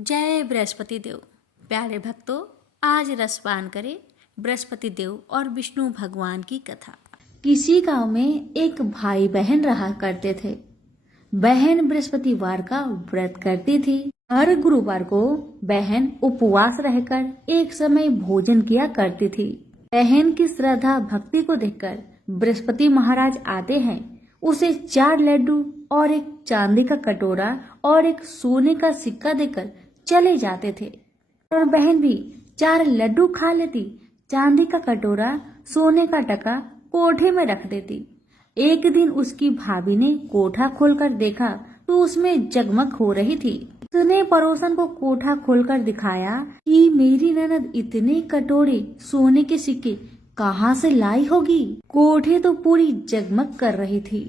जय बृहस्पति देव। प्यारे भक्तों, आज रसपान करें बृहस्पति देव और विष्णु भगवान की कथा। किसी गांव में एक भाई बहन रहा करते थे। बहन बृहस्पतिवार का व्रत करती थी। हर गुरुवार को बहन उपवास रहकर एक समय भोजन किया करती थी। बहन की श्रद्धा भक्ति को देखकर बृहस्पति महाराज आते हैं। उसे 4 लड्डू और एक चांदी का कटोरा और एक सोने का सिक्का देकर चले जाते थे। और बहन भी 4 लड्डू खा लेती, चांदी का कटोरा, सोने का टका कोठे में रख देती। एक दिन उसकी भाभी ने कोठा खोलकर देखा तो उसमें जगमग हो रही थी। उसने पड़ोसन को कोठा खोलकर दिखाया कि मेरी ननद इतने कटोरे सोने के सिक्के कहाँ से लाई होगी। कोठे तो पूरी जगमग कर रही थी।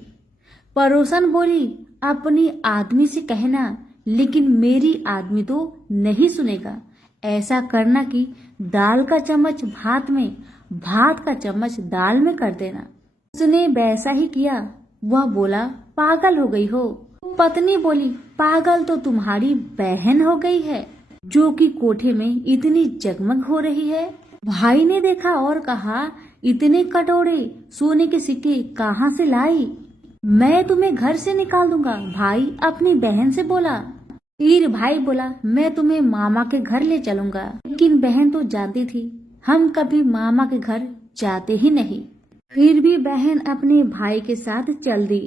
पड़ोसन बोली, अपनी आदमी से कहना, लेकिन मेरी आदमी तो नहीं सुनेगा। ऐसा करना कि दाल का चम्मच भात में, भात का चम्मच दाल में कर देना। उसने वैसा ही किया। वह बोला, पागल हो गई हो। पत्नी बोली, पागल तो तुम्हारी बहन हो गई है जो कि कोठे में इतनी जगमग हो रही है। भाई ने देखा और कहा, इतने कटोरे सोने के सिक्के कहाँ से लाई? मैं तुम्हें घर से निकाल दूंगा। भाई अपनी बहन से बोला। फिर भाई बोला, मैं तुम्हें मामा के घर ले चलूंगा। लेकिन बहन तो जानती थी हम कभी मामा के घर जाते ही नहीं। फिर भी बहन अपने भाई के साथ चल दी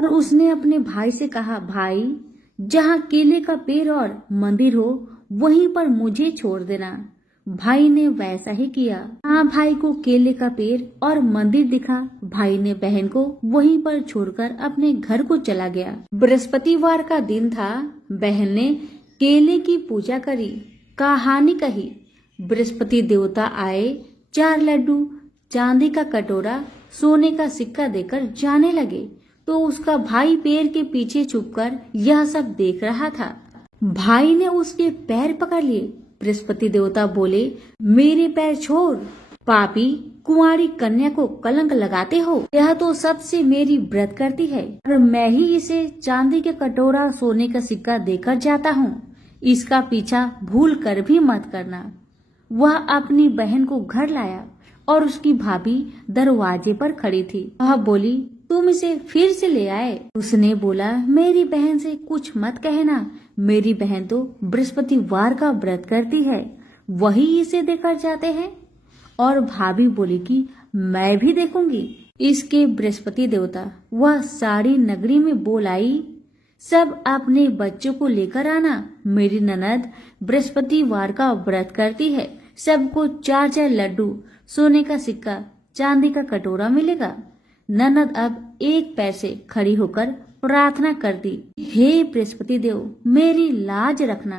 और उसने अपने भाई से कहा, भाई जहाँ केले का पेड़ और मंदिर हो वहीं पर मुझे छोड़ देना। भाई ने वैसा ही किया। हाँ, भाई को केले का पेड़ और मंदिर दिखा। भाई ने बहन को वहीं पर छोड़कर अपने घर को चला गया। बृहस्पतिवार का दिन था। बहन ने केले की पूजा करी, कहानी कही। बृहस्पति देवता आए, 4 लड्डू, चांदी का कटोरा, सोने का सिक्का देकर जाने लगे तो उसका भाई पेड़ के पीछे छुपकर यह सब देख रहा था। भाई ने उसके पैर पकड़ लिए। बृहस्पति देवता बोले, मेरे पैर छोड़, पापी, कुंवारी कन्या को कलंक लगाते हो। यह तो सबसे मेरी व्रत करती है और मैं ही इसे चांदी के कटोरा, सोने का सिक्का देकर जाता हूँ। इसका पीछा भूल कर भी मत करना। वह अपनी बहन को घर लाया और उसकी भाभी दरवाजे पर खड़ी थी। वह बोली, तुम इसे फिर से ले आए? उसने बोला, मेरी बहन से कुछ मत कहना। मेरी बहन तो बृहस्पतिवार का व्रत करती है, वही इसे देकर जाते हैं। और भाभी बोली कि मैं भी देखूंगी। इसके बृहस्पति देवता वह सारी नगरी में बोल आई, सब अपने बच्चों को लेकर आना। मेरी ननद बृहस्पतिवार का व्रत करती है। सबको 4-4 लड्डू, सोने का सिक्का, चांदी का कटोरा मिलेगा। ननद अब एक पैर से खड़ी होकर प्रार्थना करती, हे बृहस्पति देव, मेरी लाज रखना।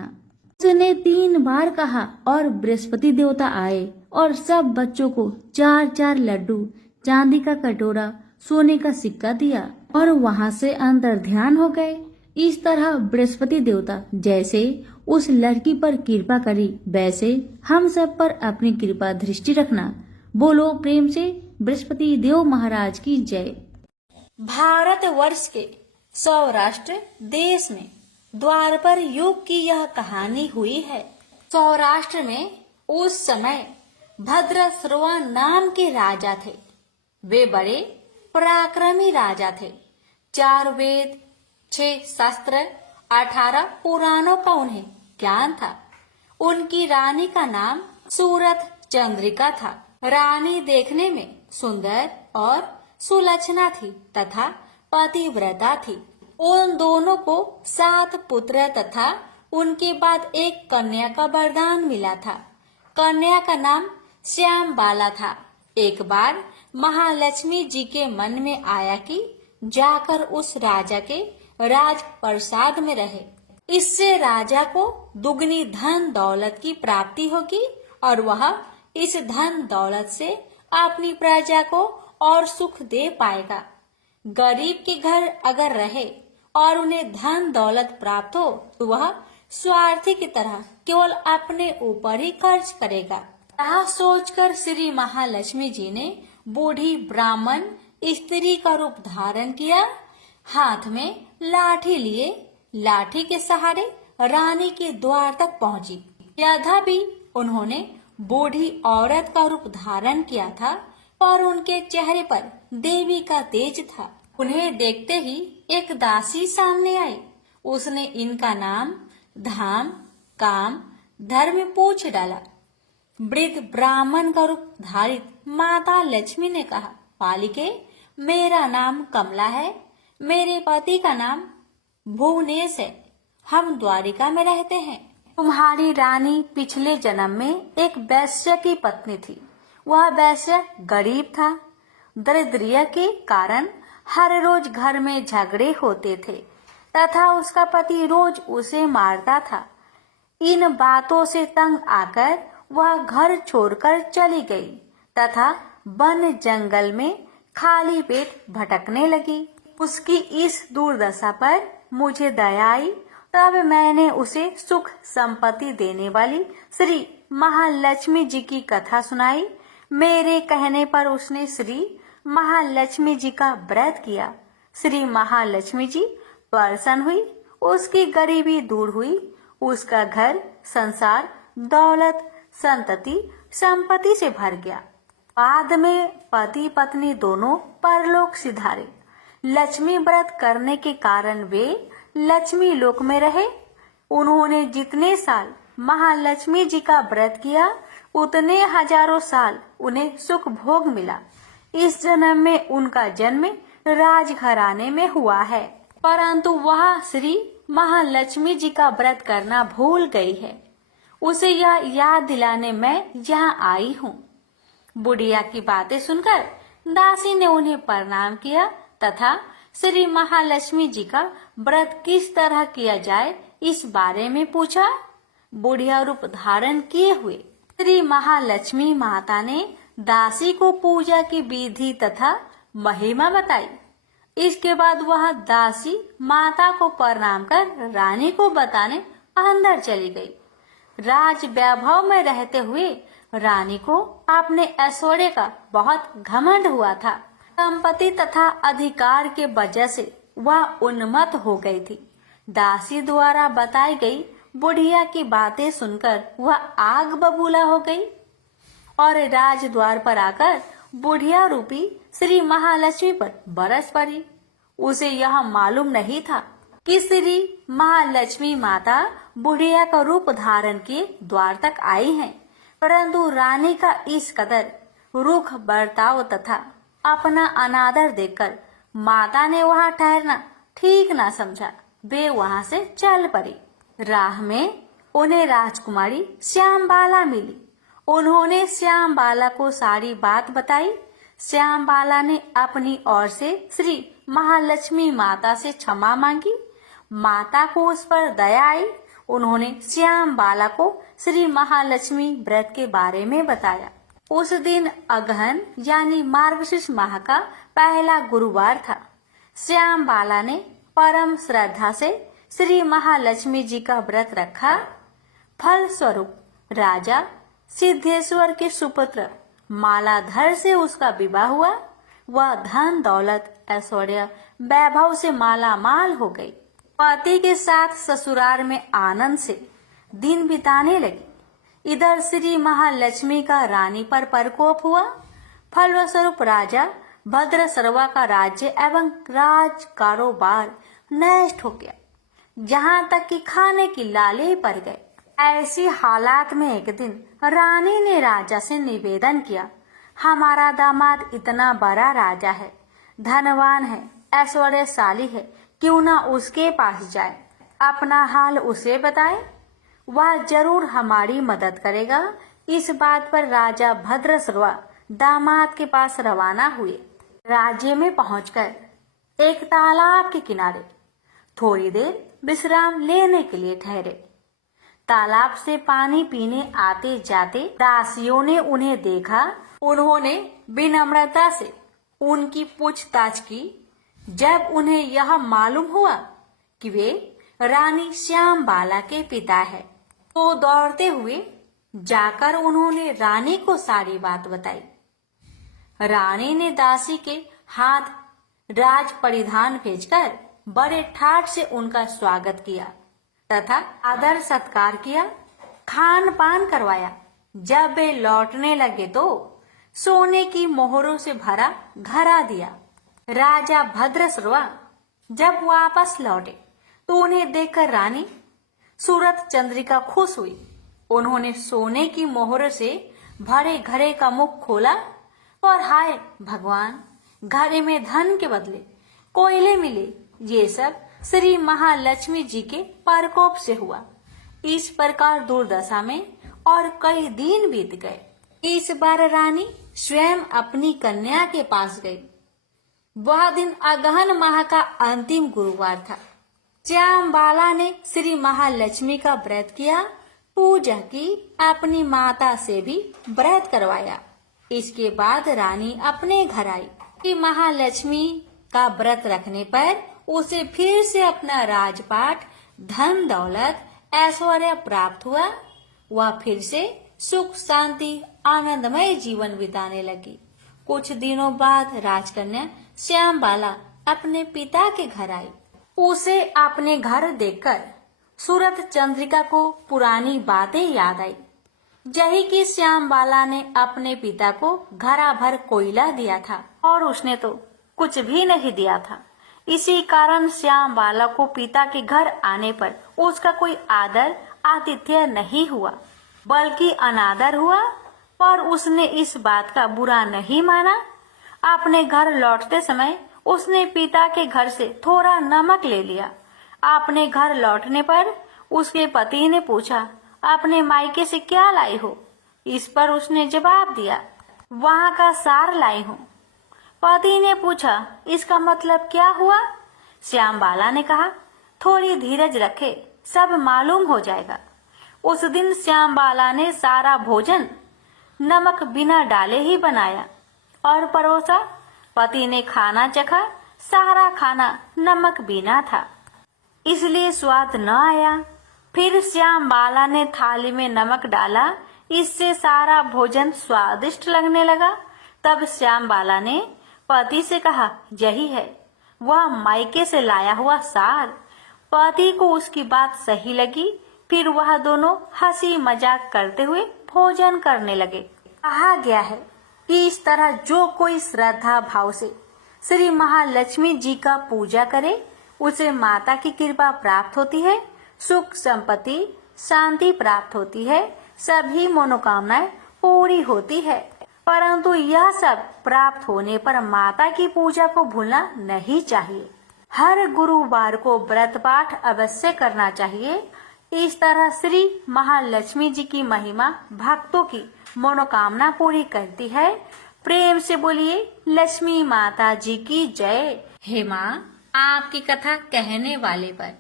उसने 3 बार कहा और बृहस्पति देवता आए और सब बच्चों को 4-4 लड्डू, चांदी का कटोरा, सोने का सिक्का दिया और वहां से अंतर ध्यान हो गए। इस तरह बृहस्पति देवता जैसे उस लड़की पर कृपा करी, वैसे हम सब पर अपनी कृपा दृष्टि रखना। बोलो प्रेम से बृहस्पति देव महाराज की जय। भारत वर्ष के सौराष्ट्र देश में द्वापर युग की यह कहानी हुई है। सौराष्ट्र में उस समय भद्रश्रवा नाम के राजा थे। वे बड़े पराक्रमी राजा थे। 4 वेद, 6 शास्त्र, 18 पुराणों का उन्हें ज्ञान था। उनकी रानी का नाम सूरत चंद्रिका था। रानी देखने में सुंदर और सुलक्षणा थी तथा पतिव्रता थी। उन दोनों को 7 पुत्र तथा उनके बाद एक कन्या का वरदान मिला था। कन्या का नाम श्याम बाला था। एक बार महालक्ष्मी जी के मन में आया कि जाकर उस राजा के राज प्रसाद में रहे। इससे राजा को दुगनी धन दौलत की प्राप्ति होगी और वह इस धन दौलत से अपनी प्रजा को और सुख दे पाएगा। गरीब के घर अगर रहे और उन्हें धन दौलत प्राप्त हो तो वह स्वार्थी की तरह केवल अपने ऊपर ही खर्च करेगा। यह सोचकर श्री महालक्ष्मी जी ने बूढ़ी ब्राह्मण स्त्री का रूप धारण किया। हाथ में लाठी लिए लाठी के सहारे रानी के द्वार तक पहुंची। यद्यपि उन्होंने बूढ़ी औरत का रूप धारण किया था, पर उनके चेहरे पर देवी का तेज था। उन्हें देखते ही एक दासी सामने आई। उसने इनका नाम, धाम, काम, धर्म पूछ डाला। वृद्ध ब्राह्मण का रूप धारित माता लक्ष्मी ने कहा, बालिके, मेरा नाम कमला है। मेरे पति का नाम भुवनेश है। हम द्वारिका में रहते हैं। तुम्हारी रानी पिछले जन्म में एक वैश्य की पत्नी थी। वह वैश्य गरीब था। दरिद्र के कारण हर रोज घर में झगड़े होते थे तथा उसका पति रोज उसे मारता था। इन बातों से तंग आकर वह घर छोड़कर चली गई तथा वन जंगल में खाली पेट भटकने लगी। उसकी इस दुर्दशा पर मुझे दया आई। तब मैंने उसे सुख संपत्ति देने वाली श्री महालक्ष्मी जी की कथा सुनाई। मेरे कहने पर उसने श्री महालक्ष्मी जी का व्रत किया। श्री महालक्ष्मी जी प्रसन्न हुई। उसकी गरीबी दूर हुई। उसका घर संसार दौलत संतति संपत्ति से भर गया। बाद में पति पत्नी दोनों परलोक सिधारे। लक्ष्मी व्रत करने के कारण वे लक्ष्मी लोक में रहे। उन्होंने जितने साल महालक्ष्मी जी का व्रत किया उतने हजारों साल उन्हें सुख भोग मिला। इस जन्म में उनका जन्म राजघराने में हुआ है, परंतु वह श्री महालक्ष्मी जी का व्रत करना भूल गई है। उसे यह याद दिलाने मैं यहाँ आई हूँ। बुढ़िया की बातें सुनकर दासी ने उन्हें प्रणाम किया तथा श्री महालक्ष्मी जी का व्रत किस तरह किया जाए इस बारे में पूछा। बुढ़िया रूप धारण किए हुए श्री महालक्ष्मी माता ने दासी को पूजा की विधि तथा महिमा बताई। इसके बाद वह दासी माता को प्रणाम कर रानी को बताने अंदर चली गई। राज वैभव में रहते हुए रानी को अपने ऐश्वर्य का बहुत घमंड हुआ था। संपत्ति तथा अधिकार के वजह से वह उन्मत्त हो गई थी। दासी द्वारा बताई गई बुढ़िया की बातें सुनकर वह आग बबूला हो गई और राजद्वार पर आकर बुढ़िया रूपी श्री महालक्ष्मी पर बरस पड़ी। उसे यह मालूम नहीं था कि श्री महालक्ष्मी माता बुढ़िया का रूप धारण किए द्वार तक आई हैं, परंतु रानी का इस कदर रुख बर्ताव तथा अपना अनादर देखकर माता ने वहां ठहरना ठीक ना समझा। वे वहां से चल पड़ी। राह में उन्हें राजकुमारी श्यामबाला मिली। उन्होंने श्यामबाला को सारी बात बताई। श्यामबाला ने अपनी ओर से श्री महालक्ष्मी माता से क्षमा मांगी। माता को उस पर दया आई। उन्होंने श्यामबाला को श्री महालक्ष्मी व्रत के बारे में बताया। उस दिन अगहन यानी मार्गशीर्ष माह का पहला गुरुवार था। श्यामबाला ने परम श्रद्धा से श्री महालक्ष्मी जी का व्रत रखा। फल स्वरूप राजा सिद्धेश्वर के सुपुत्र मालाधर से उसका विवाह हुआ। वह धन दौलत ऐश्वर्य वैभव से माला माल हो गई। पति के साथ ससुराल में आनंद से दिन बिताने लगी। इधर श्री महालक्ष्मी का रानी पर प्रकोप हुआ। फलस्वरूप राजा भद्रसर्वा का राज्य एवं राज कारोबार नष्ट हो गया, जहाँ तक कि खाने की लाले पड़ गए। ऐसी हालात में एक दिन रानी ने राजा से निवेदन किया, हमारा दामाद इतना बड़ा राजा है, धनवान है, ऐश्वर्यशाली है, क्यों ना उसके पास जाए, अपना हाल उसे बताए, वह जरूर हमारी मदद करेगा। इस बात पर राजा भद्रसर्वा दामाद के पास रवाना हुए। राज्य में पहुंचकर एक तालाब के किनारे थोड़ी देर विश्राम लेने के लिए ठहरे। तालाब से पानी पीने आते जाते दासियों ने उन्हें देखा। उन्होंने विनम्रता से उनकी पूछताछ की। जब उन्हें यह मालूम हुआ कि वे रानी श्यामबाला के पिता है, तो दौड़ते हुए जाकर उन्होंने रानी को सारी बात बताई। रानी ने दासी के हाथ राज परिधान भेजकर बड़े ठाट से उनका स्वागत किया। तथा आदर सत्कार किया, खान पान करवाया। जब वे लौटने लगे तो सोने की मोहरों से भरा घड़ा दिया। राजा भद्रश्रवा जब वापस लौटे तो उन्हें देखकर रानी सूरत चंद्रिका खुश हुई। उन्होंने सोने की मोहर से भरे घड़े का मुख खोला और हाय भगवान, घड़े में धन के बदले कोयले मिले। ये सब श्री महालक्ष्मी जी के प्रकोप से हुआ। इस प्रकार दुर्दशा में और कई दिन बीत गए। इस बार रानी स्वयं अपनी कन्या के पास गई। वह दिन अगहन माह का अंतिम गुरुवार था। श्यामबाला ने श्री महालक्ष्मी का व्रत किया, पूजा की, अपनी माता से भी व्रत करवाया। इसके बाद रानी अपने घर आई कि महालक्ष्मी का व्रत रखने पर उसे फिर से अपना राजपाट, धन दौलत, ऐश्वर्य प्राप्त हुआ। वह फिर से सुख शांति आनंदमय जीवन बिताने लगी। कुछ दिनों बाद राजकन्या श्यामबाला अपने पिता के घर आई। उसे अपने घर देखकर सूरत चंद्रिका को पुरानी बातें याद आई। यही कि श्यामबाला ने अपने पिता को घड़ा भर कोयला दिया था और उसने तो कुछ भी नहीं दिया था। इसी कारण श्यामबाला को पिता के घर आने पर उसका कोई आदर आतिथ्य नहीं हुआ, बल्कि अनादर हुआ। पर उसने इस बात का बुरा नहीं माना। अपने घर लौटते समय उसने पिता के घर से थोड़ा नमक ले लिया। अपने घर लौटने पर उसके पति ने पूछा, अपने मायके से क्या लाई हो? इस पर उसने जवाब दिया, वहाँ का सार लाई हूँ। पति ने पूछा, इसका मतलब क्या हुआ? श्यामबाला ने कहा, थोड़ी धीरज रखे, सब मालूम हो जाएगा। उस दिन श्यामबाला ने सारा भोजन नमक बिना डाले ही बनाया और परोसा। पति ने खाना चखा, सारा खाना नमक बिना था, इसलिए स्वाद न आया। फिर श्यामबाला ने थाली में नमक डाला, इससे सारा भोजन स्वादिष्ट लगने लगा। तब श्यामबाला ने पति से कहा, यही है वह मायके से लाया हुआ सार। पति को उसकी बात सही लगी। फिर वह दोनों हंसी मजाक करते हुए भोजन करने लगे। कहा गया है कि इस तरह जो कोई श्रद्धा भाव से श्री महालक्ष्मी जी का पूजा करे, उसे माता की कृपा प्राप्त होती है, सुख संपत्ति शांति प्राप्त होती है, सभी मनोकामनाएं पूरी होती है। परंतु यह सब प्राप्त होने पर माता की पूजा को भूलना नहीं चाहिए। हर गुरुवार को व्रत पाठ अवश्य करना चाहिए। इस तरह श्री महालक्ष्मी जी की महिमा भक्तों की मनोकामना पूरी करती है। प्रेम से बोलिए लक्ष्मी माता जी की जय। हे माँ, आपकी कथा कहने वाले पर,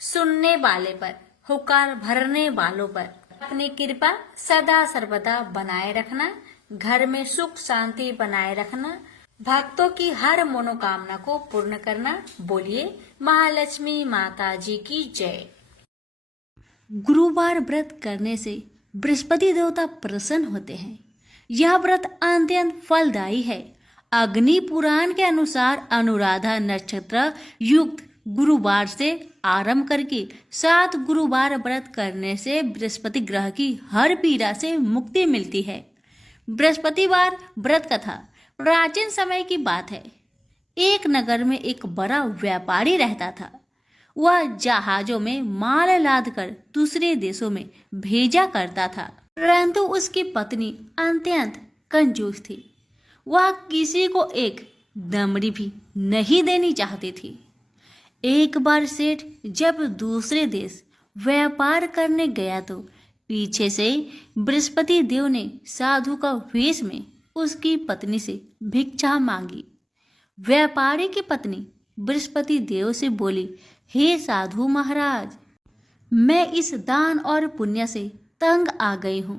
सुनने वाले पर, हुकार भरने वालों पर अपनी कृपा सदा सर्वदा बनाए रखना, घर में सुख शांति बनाए रखना, भक्तों की हर मनोकामना को पूर्ण करना। बोलिए महालक्ष्मी माता जी की जय। गुरुवार व्रत करने से बृहस्पति देवता प्रसन्न होते हैं। यह व्रत अत्यंत फलदायी है। अग्नि पुराण के अनुसार अनुराधा नक्षत्र युक्त गुरुवार से आरंभ करके 7 गुरुवार व्रत करने से बृहस्पति ग्रह की हर पीड़ा से मुक्ति मिलती है। बृहस्पतिवार व्रत कथा प्राचीन समय की बात है। एक नगर में एक बड़ा व्यापारी रहता था। वह जहाजों में माल लाद कर दूसरे देशों में भेजा करता था, परंतु उसकी पत्नी अत्यंत कंजूस थी। वह किसी को एक दमड़ी भी नहीं देनी चाहती थी। एक बार सेठ जब दूसरे देश व्यापार करने गया तो पीछे से बृहस्पति देव ने साधु का वेश में उसकी पत्नी से भिक्षा मांगी। व्यापारी की पत्नी बृहस्पति देव से बोली, हे साधु महाराज, मैं इस दान और पुण्य से तंग आ गई हूँ।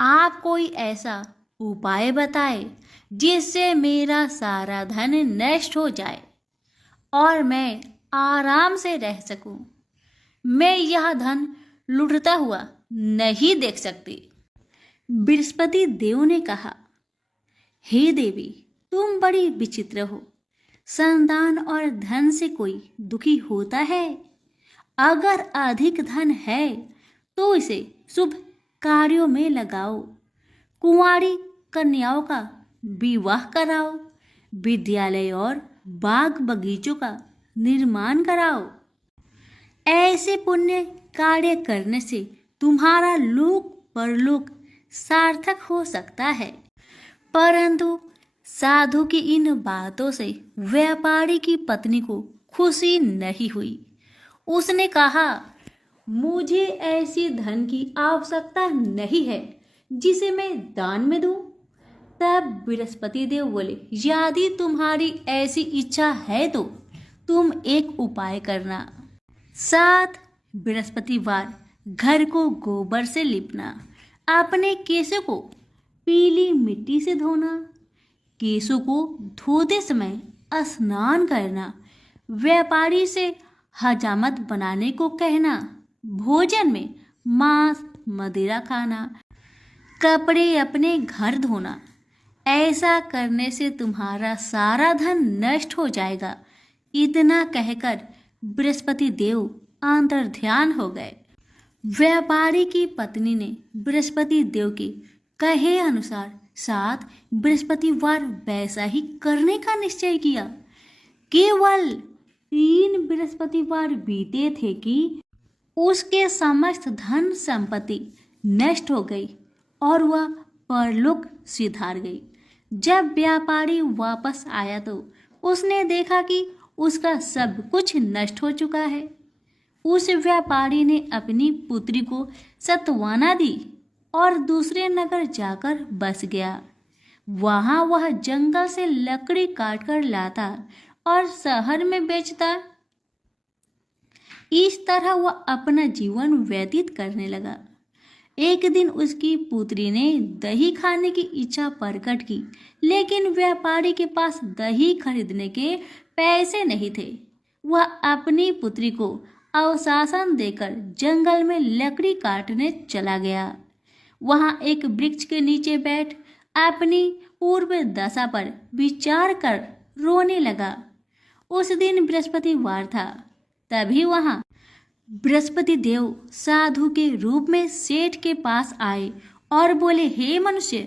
आप कोई ऐसा उपाय बताए जिससे मेरा सारा धन नष्ट हो जाए और मैं आराम से रह सकूं। मैं यह धन लुटता हुआ नहीं देख सकती। बृहस्पति देव ने कहा, हे देवी, तुम बड़ी विचित्र हो। संतान और धन से कोई दुखी होता है? अगर अधिक धन है तो इसे शुभ कार्यों में लगाओ, कुंवारी कन्याओं का विवाह कराओ, विद्यालय और बाग बगीचों का निर्माण कराओ। ऐसे पुण्य कार्य करने से तुम्हारा लोक परलोक सार्थक हो सकता है। परंतु साधु की इन बातों से व्यापारी की पत्नी को खुशी नहीं हुई। उसने कहा, मुझे ऐसी धन की आवश्यकता नहीं है जिसे मैं दान में दूं। तब बृहस्पति देव बोले, यदि तुम्हारी ऐसी इच्छा है तो तुम एक उपाय करना। 7 बृहस्पतिवार घर को गोबर से लिपना, अपने केशों को पीली मिट्टी से धोना, केशों को धोते समय स्नान करना, व्यापारी से हजामत बनाने को कहना, भोजन में मांस मदिरा खाना, कपड़े अपने घर धोना। ऐसा करने से तुम्हारा सारा धन नष्ट हो जाएगा। इतना कहकर बृहस्पति देव अंतर्ध्यान हो गए। व्यापारी की पत्नी ने बृहस्पति देव के कहे अनुसार 7 बृहस्पतिवार वैसा ही करने का निश्चय किया। केवल 3 बृहस्पतिवार बीते थे कि उसके समस्त धन संपत्ति नष्ट हो गई और वह परलोक सिधार गई। जब व्यापारी वापस आया तो उसने देखा कि उसका सब कुछ नष्ट हो चुका है। उस व्यापारी ने अपनी पुत्री को सत्वाना दी और दूसरे नगर जाकर बस गया। वहां वह जंगल से लकड़ी काटकर लाता और शहर में बेचता। इस तरह वह अपना जीवन व्यतीत करने लगा। एक दिन उसकी पुत्री ने दही खाने की इच्छा प्रकट की, लेकिन व्यापारी के पास दही खरीदने के पैसे नहीं थे। वह अपनी पुत्री को अवशासन देकर जंगल में लकड़ी काटने चला गया। वहां एक वृक्ष के नीचे बैठ अपनी पूर्व दशा पर विचार कर रोने लगा। उस दिन बृहस्पतिवार था। तभी वहां बृहस्पति देव साधु के रूप में सेठ के पास आए और बोले, हे मनुष्य,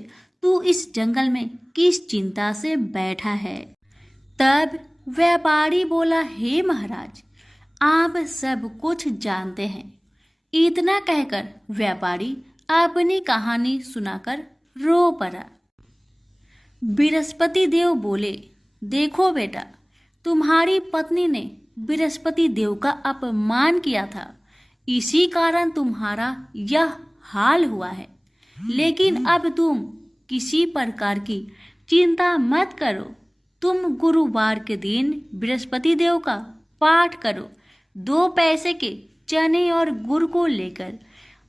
तू इस जंगल में किस चिंता से बैठा है? तब व्यापारी बोला, हे महाराज, आप सब कुछ जानते हैं। इतना कहकर व्यापारी अपनी कहानी सुनाकर रो पड़ा। बृहस्पति देव बोले, देखो बेटा, तुम्हारी पत्नी ने बृहस्पति देव का अपमान किया था, इसी कारण तुम्हारा यह हाल हुआ है। लेकिन अब तुम किसी प्रकार की चिंता मत करो। तुम गुरुवार के दिन बृहस्पति देव का पाठ करो। 2 पैसे के चने और गुड़ को लेकर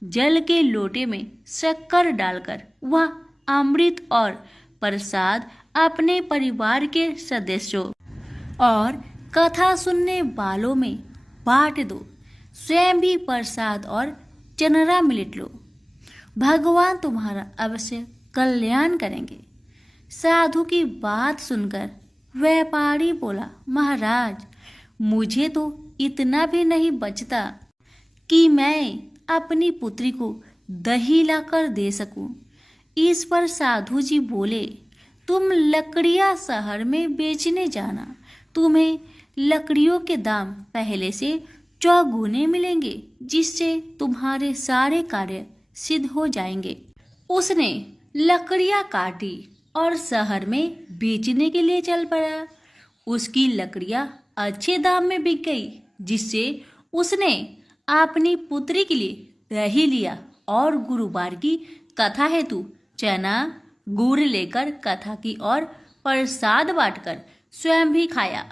जल के लोटे में शक्कर डालकर वह अमृत और प्रसाद अपने परिवार के सदस्यों और कथा सुनने वालों में बांट दो। स्वयं भी प्रसाद और चनरा मिलट लो। भगवान तुम्हारा अवश्य कल्याण करेंगे। साधु की बात सुनकर व्यापारी बोला, महाराज, मुझे तो इतना भी नहीं बचता कि मैं अपनी पुत्री को दही लाकर दे सकूं। इस पर साधु जी बोले, तुम लकड़ियां शहर में बेचने जाना। तुम्हें लकड़ियों के दाम पहले से चौगुने मिलेंगे, जिससे तुम्हारे सारे कार्य सिद्ध हो जाएंगे। उसने लकड़ियां काटी और शहर में बेचने के लिए चल पड़ा। उसकी लकड़ियां अच्छे दाम में बिक गई, जिससे उसने अपनी पुत्री के लिए दही लिया और गुरुवार की कथा हेतु चना गुड़ लेकर कथा की और प्रसाद बांटकर स्वयं भी खाया।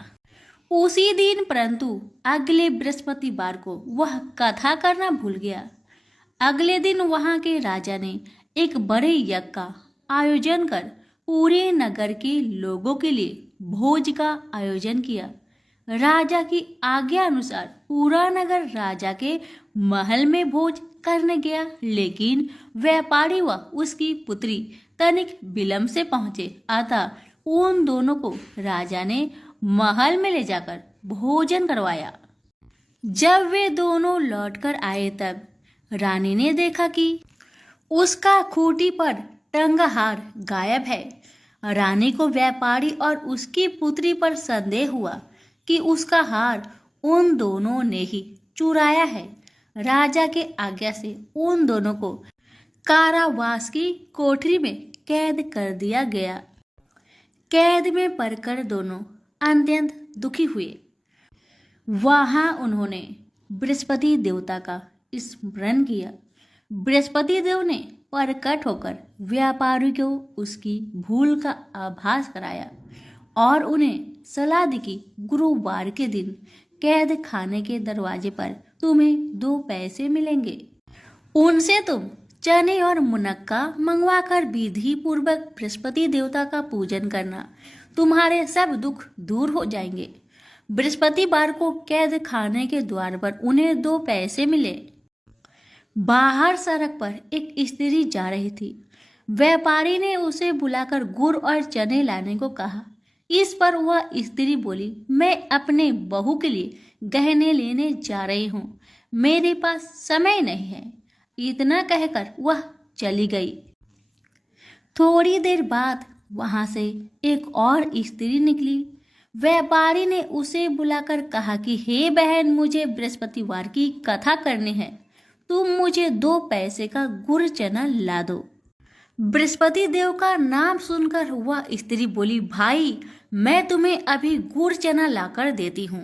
उसी दिन परंतु अगले बृहस्पतिवार को वह कथा करना भूल गया। अगले दिन वहां के राजा ने एक बड़े यज्ञ का आयोजन कर पूरे नगर के लोगों के लिए भोज का आयोजन किया। राजा की आज्ञा अनुसार पूरा नगर राजा के महल में भोज करने गया, लेकिन व्यापारी व उसकी पुत्री तनिक विलंब से पहुंचे। अतः उन दोनों को राजा ने महल में ले जाकर भोजन करवाया। जब वे दोनों लौटकर आए तब रानी ने देखा कि उसका खूंटी पर टंगा हार गायब है। रानी को व्यापारी और उसकी पुत्री पर संदेह हुआ कि उसका हार उन दोनों ने ही चुराया है। राजा के आज्ञा से उन दोनों को कारावास की कोठरी में कैद कर दिया गया। कैद में पड़कर दोनों अत्यंत दुखी हुए। वहां उन्होंने बृहस्पति देवता का स्मरण किया। बृहस्पति देव ने प्रकट होकर व्यापारी को उसकी भूल का आभास कराया और उन्हें सलाह दी कि गुरुवार के दिन कैद खाने के दरवाजे पर तुम्हें 2 पैसे मिलेंगे। उनसे तुम चने और मुनक्का मंगवाकर विधि पूर्वक बृहस्पति देवता का पूजन करना। तुम्हारे सब दुख दूर हो जाएंगे। बृहस्पतिवार को कैद खाने के द्वार पर उन्हें 2 पैसे मिले। बाहर सड़क पर एक स्त्री जा रही थी। व्यापारी ने उसे बुलाकर गुड़ और चने लाने को कहा। इस पर वह स्त्री बोली, मैं अपने बहू के लिए गहने लेने जा रही हूँ, मेरे पास समय नहीं है। इतना कहकर वह चली गई। थोड़ी देर बाद वहां से एक और स्त्री निकली। व्यापारी ने उसे बुलाकर कहा कि हे बहन, मुझे बृहस्पतिवार की कथा करनी है, तुम मुझे 2 पैसे का गुड़ चना ला दो। बृहस्पति देव का नाम सुनकर वह स्त्री बोली, भाई मैं तुम्हें अभी गुड़ चना लाकर देती हूँ।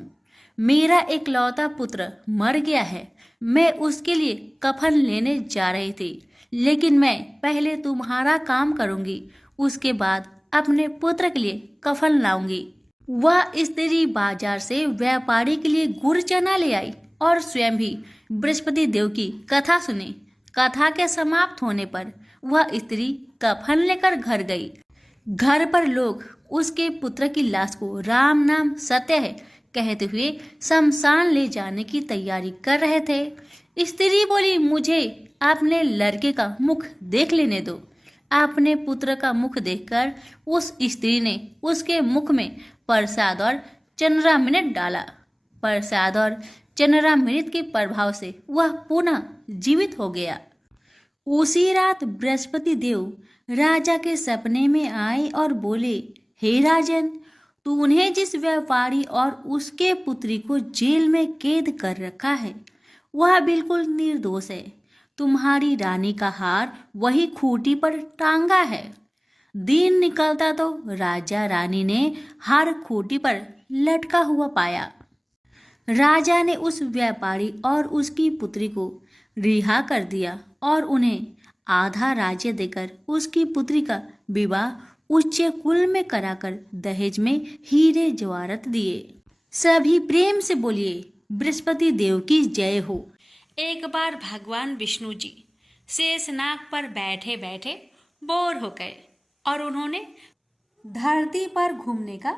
मेरा इकलौता पुत्र मर गया है, मैं उसके लिए कफन लेने जा रही थी, लेकिन मैं पहले तुम्हारा काम करूंगी, उसके बाद अपने पुत्र के लिए कफन लाऊंगी। वह स्त्री बाजार से व्यापारी के लिए गुड़ चना ले आई और स्वयं भी बृहस्पति देव की कथा सुनी। कथा के समाप्त होने पर वह स्त्री कफन लेकर घर गई। घर पर लोग उसके पुत्र की लाश को राम नाम सत्य है कहते हुए शमशान ले जाने की तैयारी कर रहे थे। स्त्री बोली, मुझे अपने लड़के का मुख देख लेने दो। अपने पुत्र का मुख देखकर उस स्त्री ने उसके मुख में प्रसाद और चंद्रामृत डाला। प्रसाद और चंद्रामृत के प्रभाव से वह पुनः जीवित हो गया। उसी रात बृहस्पति देव राजा के सपने में आए और बोले, हे राजन, तूने जिस व्यापारी और उसके पुत्री को जेल में कैद कर रखा है वह बिल्कुल निर्दोष है। तुम्हारी रानी का हार वही खूंटी पर टांगा है। दिन निकलता तो राजा रानी ने हार खूंटी पर लटका हुआ पाया। राजा ने उस व्यापारी और उसकी पुत्री को रिहा कर दिया और उन्हें आधा राज्य देकर उसकी पुत्री का विवाह उच्च कुल में कराकर दहेज में हीरे जवाहरात दिए। सभी प्रेम से बोलिए, बृहस्पति देव की जय हो। एक बार भगवान विष्णु जी शेषनाग पर बैठे बैठे बोर हो गए और उन्होंने धरती पर घूमने का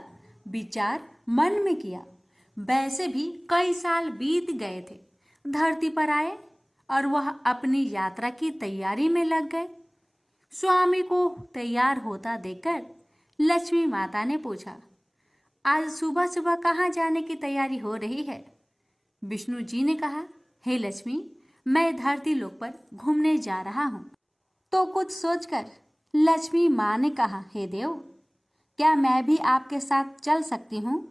विचार मन में किया। वैसे भी कई साल बीत गए थे। धरती पर आए और वह अपनी यात्रा की तैयारी में लग गए। स्वामी को तैयार होता देखकर लक्ष्मी माता ने पूछा, आज सुबह सुबह कहाँ जाने की तैयारी हो रही है? विष्णु जी ने कहा, हे लक्ष्मी, मैं धरती लोक पर घूमने जा रहा हूँ। तो कुछ सोचकर लक्ष्मी माँ ने कहा, हे देव, क्या मैं भी आपके साथ चल सकती हूँ?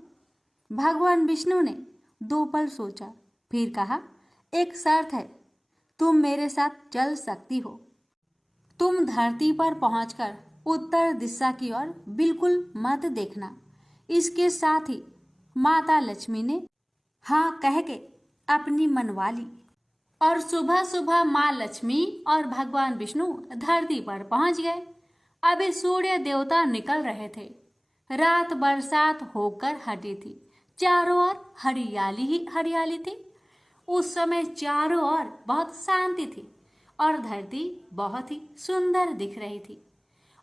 भगवान विष्णु ने 2 पल सोचा, फिर कहा, एक शर्त है, तुम मेरे साथ चल सकती हो। तुम धरती पर पहुंचकर उत्तर दिशा की ओर बिल्कुल मत देखना। इसके साथ ही माता लक्ष्मी ने हाँ कह के अपनी मनवा ली और सुबह सुबह माँ लक्ष्मी और भगवान विष्णु धरती पर पहुंच गए। अभी सूर्य देवता निकल रहे थे। रात बरसात होकर हटी थी। चारों ओर हरियाली ही हरियाली थी। उस समय चारों ओर बहुत शांति थी और धरती बहुत ही सुंदर दिख रही थी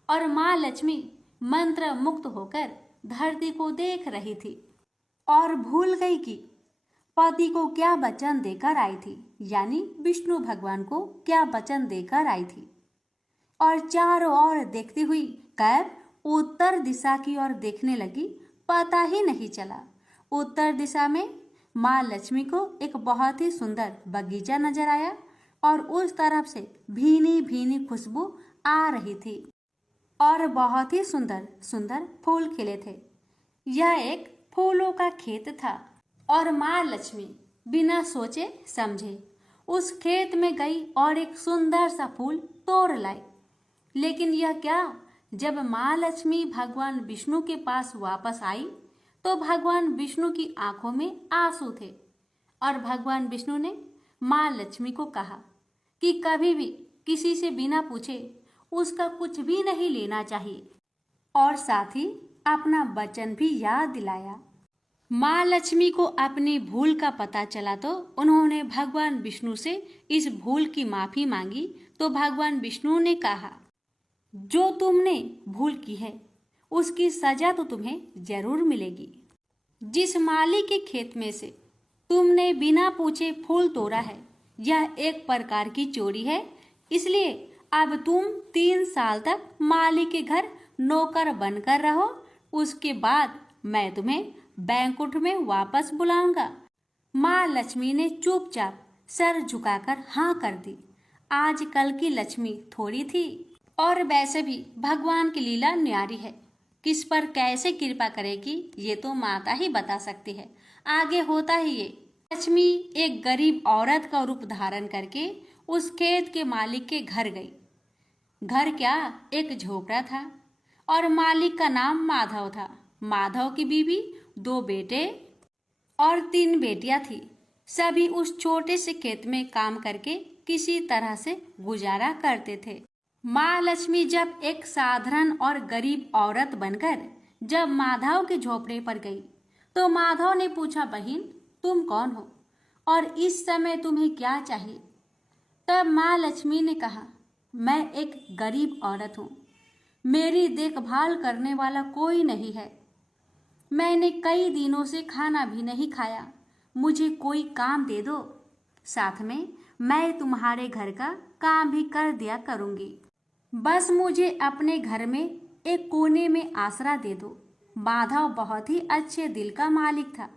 और माँ लक्ष्मी मंत्र मुक्त होकर धरती को देख रही थी और भूल गई कि पति को क्या वचन देकर आई थी, यानी विष्णु भगवान को क्या वचन देकर आई थी। और चारों ओर देखती हुई कब उत्तर दिशा की ओर देखने लगी, पता ही नहीं चला। उत्तर दिशा में माँ लक्ष्मी को एक बहुत ही सुंदर बगीचा नजर आया और उस तरफ से भीनी भीनी खुशबू आ रही थी और बहुत ही सुंदर सुंदर फूल खिले थे। यह एक फूलों का खेत था और माँ लक्ष्मी बिना सोचे समझे उस खेत में गई और एक सुंदर सा फूल तोड़ लाई। लेकिन यह क्या, जब माँ लक्ष्मी भगवान विष्णु के पास वापस आई तो भगवान विष्णु की आंखों में आंसू थे और भगवान विष्णु ने माँ लक्ष्मी को कहा कि कभी भी किसी से बिना पूछे उसका कुछ भी नहीं लेना चाहिए और साथ ही अपना वचन भी याद दिलाया। माँ लक्ष्मी को अपनी भूल का पता चला तो उन्होंने भगवान विष्णु से इस भूल की माफी मांगी। तो भगवान विष्णु ने कहा, जो तुमने भूल की है उसकी सजा तो तुम्हें जरूर मिलेगी। जिस माली के खेत में से तुमने बिना पूछे फूल तोड़ा है यह एक प्रकार की चोरी है, इसलिए अब तुम 3 साल तक माली के घर नौकर बनकर रहो। उसके बाद मैं तुम्हें बैंकुट में वापस बुलाऊंगा। माँ लक्ष्मी ने चुपचाप सर झुकाकर हाँ कर दी। आजकल की लक्ष्मी थोड़ी थी और वैसे भी भगवान की लीला न्यारी है, किस पर कैसे कृपा करेगी ये तो माता ही बता सकती है। आगे होता ही ये, लक्ष्मी एक गरीब औरत का रूप धारण करके उस खेत के मालिक के घर गई। घर क्या, एक झोपड़ा था और मालिक का नाम माधव था। माधव की बीवी, 2 बेटे और 3 बेटियां थी। सभी उस छोटे से खेत में काम करके किसी तरह से गुजारा करते थे। माँ लक्ष्मी जब एक साधारण और गरीब औरत बनकर जब माधव के झोपड़े पर गई तो माधव ने पूछा, बहन तुम कौन हो और इस समय तुम्हें क्या चाहिए? तब माँ लक्ष्मी ने कहा, मैं एक गरीब औरत हूँ, मेरी देखभाल करने वाला कोई नहीं है, मैंने कई दिनों से खाना भी नहीं खाया, मुझे कोई काम दे दो, साथ में मैं तुम्हारे घर का काम भी कर दिया करूँगी। बस मुझे अपने घर में एक कोने में आसरा दे दो। माधव बहुत ही अच्छे दिल का मालिक था,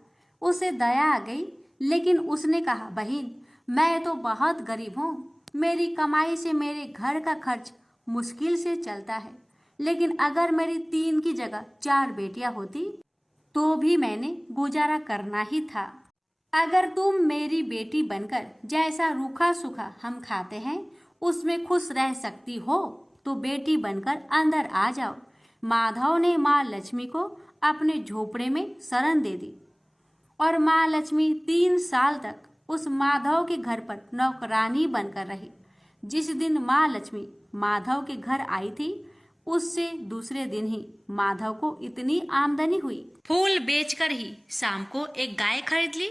उसे दया आ गई, लेकिन उसने कहा, बहन मैं तो बहुत गरीब हूँ, मेरी कमाई से मेरे घर का खर्च मुश्किल से चलता है, लेकिन अगर मेरी 3 की जगह 4 बेटियां होती तो भी मैंने गुजारा करना ही था। अगर तुम मेरी बेटी बनकर जैसा रूखा सूखा हम खाते हैं उसमें खुश रह सकती हो तो बेटी बनकर अंदर आ जाओ। माधव ने माँ लक्ष्मी को अपने झोपड़े में शरण दे दी और माँ लक्ष्मी 3 साल तक उस माधव के घर पर नौकरानी बनकर रही। जिस दिन माँ लक्ष्मी माधव के घर आई थी उससे दूसरे दिन ही माधव को इतनी आमदनी हुई, फूल बेचकर ही शाम को एक गाय खरीद ली।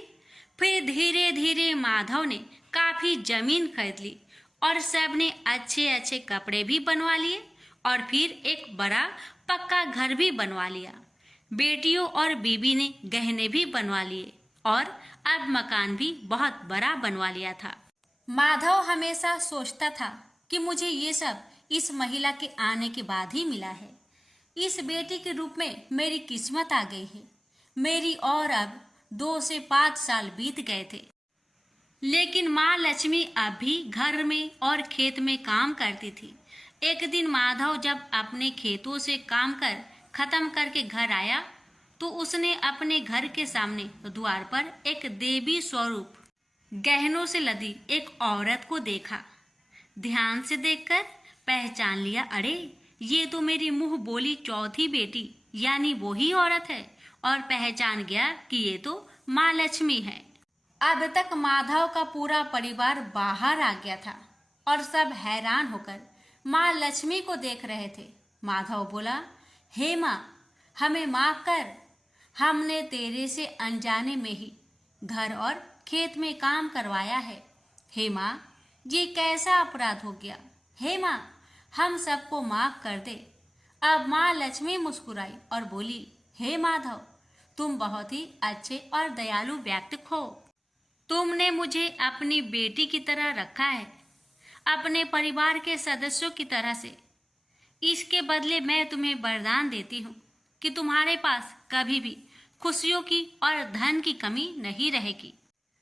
फिर धीरे धीरे माधव ने काफी जमीन खरीद ली और सबने अच्छे अच्छे कपड़े भी बनवा लिए और फिर एक बड़ा पक्का घर भी बनवा लिया। बेटियों और बीबी ने गहने भी बनवा लिए और अब मकान भी बहुत बड़ा बनवा लिया था। माधव हमेशा सोचता था कि मुझे ये सब इस महिला के आने के बाद ही मिला है। इस बेटी के रूप में मेरी किस्मत आ गई है मेरी, और अब 2 से 5 साल बीत गए थे। लेकिन माँ लक्ष्मी अब भी घर में और खेत में काम करती थी। एक दिन माधव जब अपने खेतों से काम कर खत्म करके घर आया तो उसने अपने घर के सामने द्वार पर एक देवी स्वरूप गहनों से लदी एक औरत को देखा। ध्यान से देखकर पहचान लिया, अरे ये तो मेरी मुंह बोली चौथी बेटी यानी वही औरत है, और पहचान गया कि ये तो माँ लक्ष्मी है। अब तक माधव का पूरा परिवार बाहर आ गया था और सब हैरान होकर माँ लक्ष्मी को देख रहे थे। माधव बोला, हे माँ हमें माफ कर, हमने तेरे से अनजाने में ही घर और खेत में काम करवाया है। हे माँ ये कैसा अपराध हो गया, हे माँ हम सबको माफ कर दे। अब माँ लक्ष्मी मुस्कुराई और बोली, हे माधव तुम बहुत ही अच्छे और दयालु व्यक्ति हो, तुमने मुझे अपनी बेटी की तरह रखा है, अपने परिवार के सदस्यों की तरह से। इसके बदले मैं तुम्हें वरदान देती हूँ कि तुम्हारे पास कभी भी खुशियों की और धन की कमी नहीं रहेगी।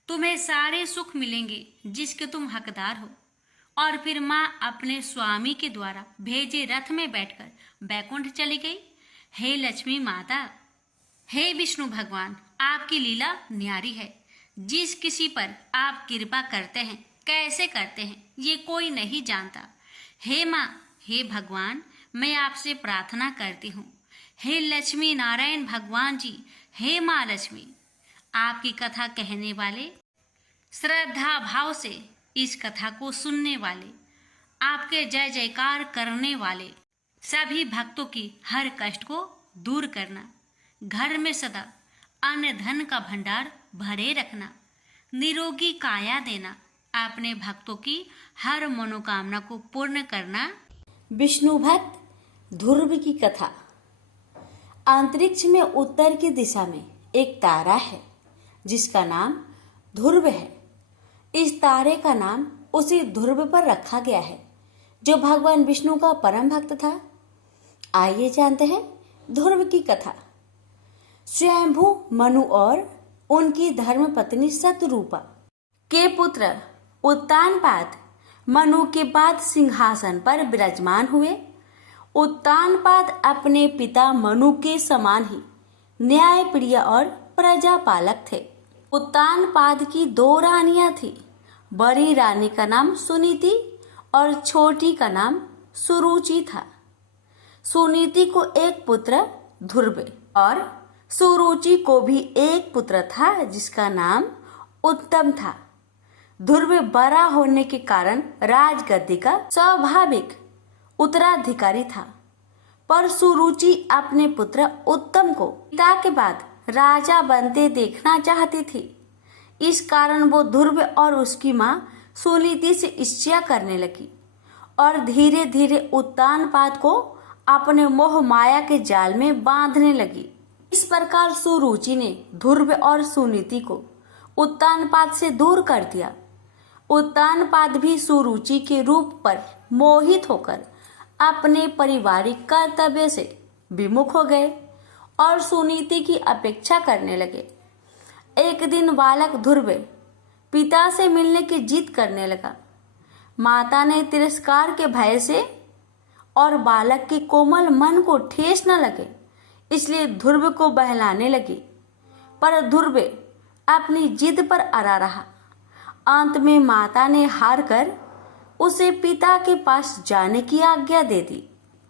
तुम्हें सारे सुख मिलेंगे जिसके तुम हकदार हो। और फिर माँ अपने स्वामी के द्वारा भेजे रथ में बैठकर बैकुंठ चली गई। हे लक्ष्मी माता, हे विष्णु भगवान, आपकी लीला न्यारी है। जिस किसी पर आप कृपा करते हैं, कैसे करते हैं, ये कोई नहीं जानता। हे माँ, हे भगवान, मैं आपसे प्रार्थना करती हूँ। हे लक्ष्मी नारायण भगवान जी, हे माँ लक्ष्मी, आपकी कथा कहने वाले, श्रद्धा भाव से इस कथा को सुनने वाले, आपके जय जयकार करने वाले सभी भक्तों की हर कष्ट को दूर करना, घर में सदा अन्न धन का भंडार भरे रखना, निरोगी काया देना, अपने भक्तों की हर मनोकामना को पूर्ण करना। विष्णु भक्त ध्रुव की कथा। अंतरिक्ष में उत्तर की दिशा में एक तारा है जिसका नाम ध्रुव है। इस तारे का नाम उसी ध्रुव पर रखा गया है जो भगवान विष्णु का परम भक्त था। आइए जानते हैं ध्रुव की कथा। स्वयंभू मनु और उनकी धर्मपत्नी शतरूपा के पुत्र उत्तानपाद मनु के बाद सिंहासन पर विराजमान हुए। उत्तानपाद अपने पिता मनु के समान ही न्यायप्रिय और प्रजापालक थे। उत्तानपाद की 2 रानियां थी। बड़ी रानी का नाम सुनीति और छोटी का नाम सुरुचि था। सुनीति को एक पुत्र ध्रुव और सुरुचि को भी एक पुत्र था जिसका नाम उत्तम था। ध्रुव बड़ा होने के कारण राजगद्दी का स्वाभाविक उत्तराधिकारी था, पर सुरुचि अपने पुत्र उत्तम को पिता के बाद राजा बनते देखना चाहती थी। इस कारण वो ध्रुव और उसकी माँ सुनीति से ईर्ष्या करने लगी और धीरे धीरे उत्तानपाद को अपने मोह माया के जाल में बांधने लगी। इस प्रकार सुरुचि ने ध्रुव और सुनीति को उत्तानपाद से दूर कर दिया। उत्तानपाद भी सुरुचि के रूप पर मोहित होकर अपने पारिवारिक कर्तव्य से विमुख हो गए और सुनीति की अपेक्षा करने लगे। एक दिन बालक ध्रुव पिता से मिलने की जिद करने लगा। माता ने तिरस्कार के भय से और बालक के कोमल मन को ठेस न लगे इसलिए ध्रुव को बहलाने लगी, पर ध्रुव अपनी जिद पर अड़ा रहा। अंत में माता ने हार कर उसे पिता के पास जाने की आज्ञा दे दी।